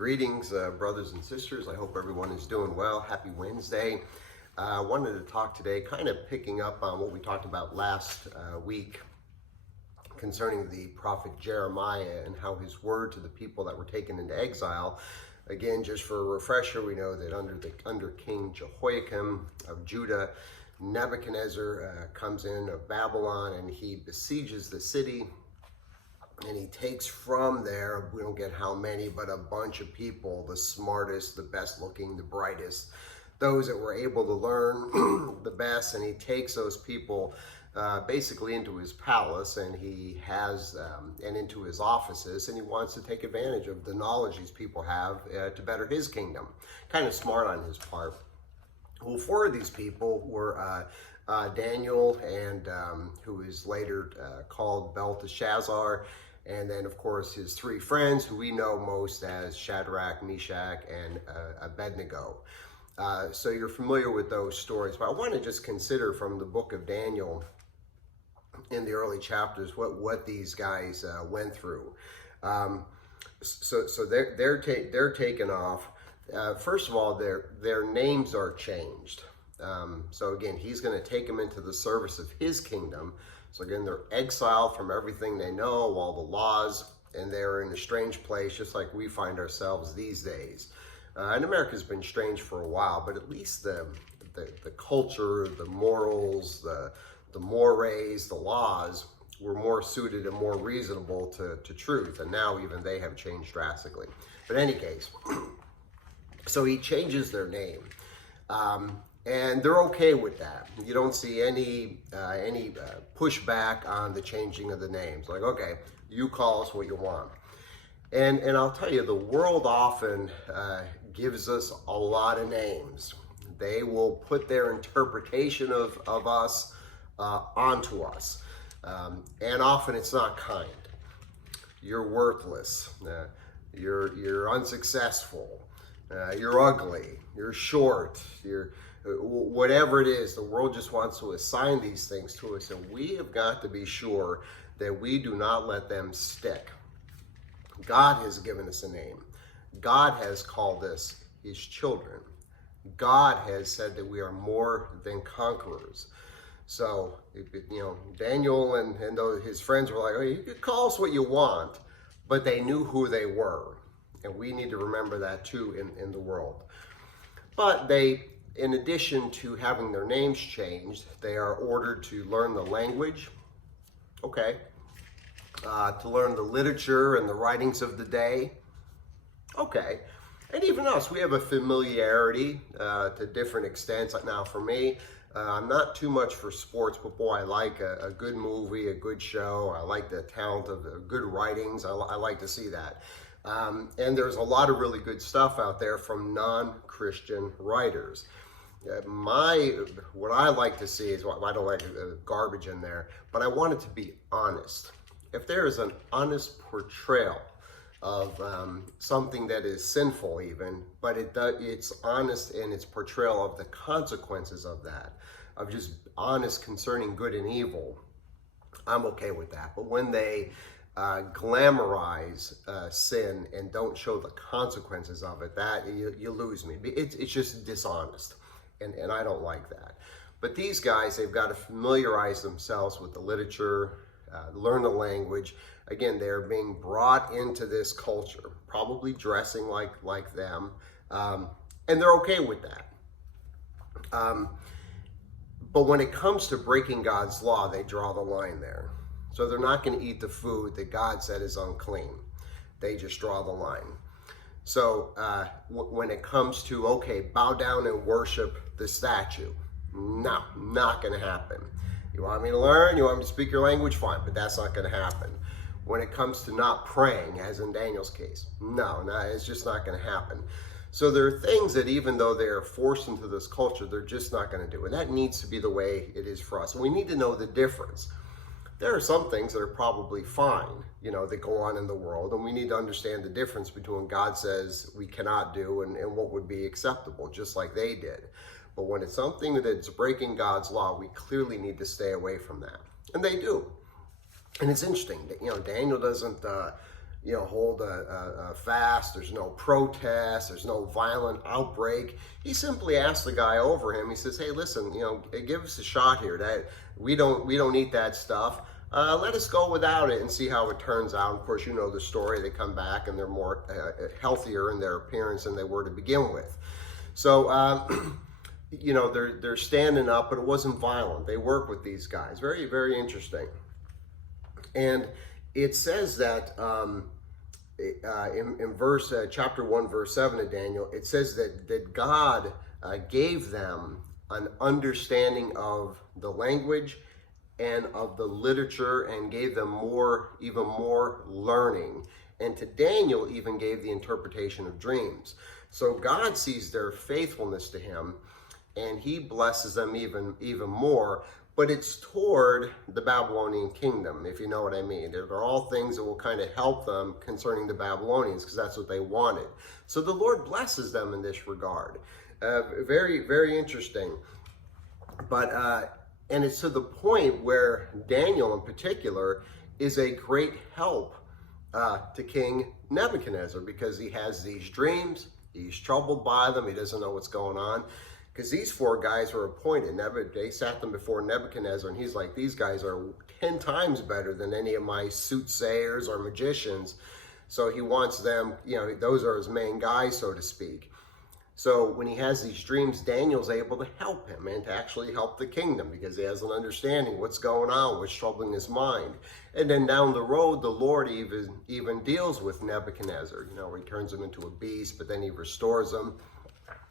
Greetings, brothers and sisters. I hope everyone is doing well. Happy Wednesday. I wanted to talk today, kind of picking up on what we talked about last week concerning the prophet Jeremiah and how his word to the people that were taken into exile. Again, just for a refresher, we know that under King Jehoiakim of Judah, Nebuchadnezzar comes in of Babylon and he besieges the city. And he takes from there, we don't get how many, but a bunch of people, the smartest, the best looking, the brightest, those that were able to learn the best. And he takes those people basically into his palace and and into his offices. And he wants to take advantage of the knowledge these people have to better his kingdom. Kind of smart on his part. Well, four of these people were Daniel, and who is later called Belteshazzar, and then of course his three friends who we know most as Shadrach, Meshach, and Abednego. So you're familiar with those stories, but I want to just consider from the book of Daniel in the early chapters what these guys went through. So they're taken off. First of all, their names are changed. So again, he's going to take them into the service of his kingdom. So again, they're exiled from everything they know, all the laws, and they're in a strange place, just like we find ourselves these days. And America's been strange for a while, but at least the culture, the morals, the mores, the laws were more suited and more reasonable to truth. And now even they have changed drastically. But in any case, so he changes their name. And they're okay with that. You don't see any pushback on the changing of the names. Like, okay, you call us what you want. And I'll tell you, the world often gives us a lot of names. They will put their interpretation of us onto us. And often it's not kind. You're worthless. You're unsuccessful. You're ugly. You're short. Whatever it is, the world just wants to assign these things to us, and we have got to be sure that we do not let them stick. God has given us a name. God has called us his children. God has said that we are more than conquerors. So, Daniel and his friends were like, oh, you can call us what you want, but they knew who they were. And we need to remember that too in the world. But they, in addition to having their names changed, they are ordered to learn the language, okay, to learn the literature and the writings of the day, okay. And even us, we have a familiarity to different extents. Now for me, I'm not too much for sports, but boy, I like a good movie, a good show. I like the talent of good writings. I like to see that. And there's a lot of really good stuff out there from non-Christian writers. What I like to see is, I don't like garbage in there, but I want it to be honest. If there is an honest portrayal of something that is sinful even, but it's honest in its portrayal of the consequences of that, of just honest concerning good and evil, I'm okay with that. But when they glamorize sin and don't show the consequences of it, that you lose me. It's just dishonest, and I don't like that. But these guys, they've got to familiarize themselves with the literature, learn the language. Again, they're being brought into this culture, probably dressing like them, and they're okay with that. But when it comes to breaking God's law, they draw the line there. So they're not going to eat the food that God said is unclean. They just draw the line. So when it comes to, okay, bow down and worship the statue, no, not going to happen. You want me to learn? You want me to speak your language? Fine, but that's not going to happen. When it comes to not praying, as in Daniel's case, no, it's just not going to happen. So there are things that even though they are forced into this culture, they're just not going to do. And that needs to be the way it is for us. And we need to know the difference. There are some things that are probably fine, that go on in the world, and we need to understand the difference between what God says we cannot do and what would be acceptable, just like they did. But when it's something that's breaking God's law, we clearly need to stay away from that. And they do. And it's interesting that, Daniel doesn't hold a fast. There's no protest. There's no violent outbreak. He simply asked the guy over him. He says, "Hey, listen, give us a shot here. That we don't eat that stuff. Let us go without it and see how it turns out." Of course, you know the story. They come back and they're more healthier in their appearance than they were to begin with. So, they're standing up, but it wasn't violent. They work with these guys. Very, very interesting. And it says that in chapter 1, verse 7 of Daniel, it says that God gave them an understanding of the language and of the literature, and gave them even more learning. And to Daniel even gave the interpretation of dreams. So God sees their faithfulness to him, and he blesses them even more. But it's toward the Babylonian kingdom, if you know what I mean. They're all things that will kind of help them concerning the Babylonians, because that's what they wanted. So the Lord blesses them in this regard. Very, very interesting. But and it's to the point where Daniel in particular is a great help to King Nebuchadnezzar, because he has these dreams. He's troubled by them. He doesn't know what's going on. Because these 4 guys were appointed. They sat them before Nebuchadnezzar, and he's like, these guys are 10 times better than any of my soothsayers or magicians. So he wants them, those are his main guys, so to speak. So when he has these dreams, Daniel's able to help him and to actually help the kingdom, because he has an understanding what's going on, what's troubling his mind. And then down the road, the Lord even deals with Nebuchadnezzar. He turns him into a beast, but then he restores him.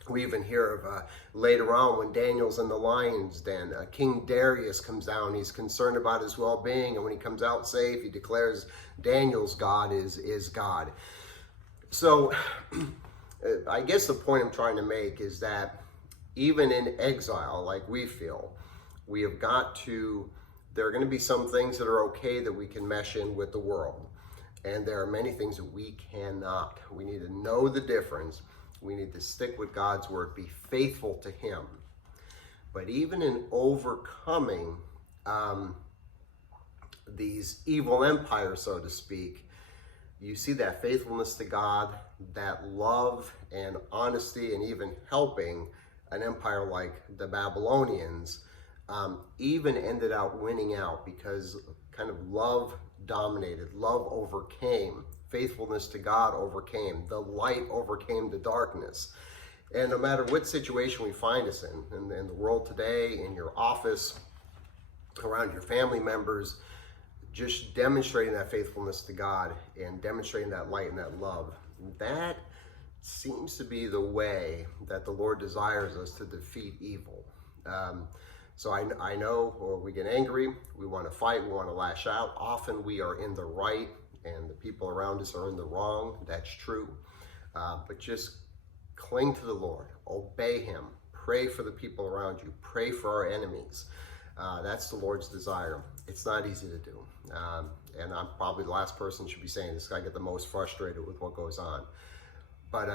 We even hear of later on when Daniel's in the lion's den, King Darius comes down. He's concerned about his well-being, and when he comes out safe, he declares Daniel's God is God. So I guess the point I'm trying to make is that even in exile, like we feel, we have got to, there are going to be some things that are okay that we can mesh in with the world. And there are many things that we cannot. We need to know the difference. We need to stick with God's word, be faithful to him. But even in overcoming these evil empires, so to speak, you see that faithfulness to God, that love and honesty, and even helping an empire like the Babylonians even ended out winning out, because kind of love dominated, love overcame. Faithfulness to God overcame. The light overcame the darkness. And no matter what situation we find us in the world today, in your office, around your family members, just demonstrating that faithfulness to God and demonstrating that light and that love, that seems to be the way that the Lord desires us to defeat evil. So I know we get angry, we want to fight, we want to lash out. Often we are in the right, and the people around us are in the wrong. That's true. But just cling to the Lord, obey him, pray for the people around you, pray for our enemies. That's the Lord's desire. It's not easy to do. And I'm probably the last person who should be saying this. I get the most frustrated with what goes on. But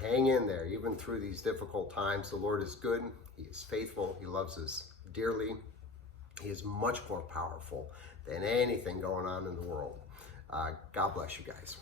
hang in there. Even through these difficult times, the Lord is good. He is faithful. He loves us dearly. He is much more powerful than anything going on in the world. God bless you guys.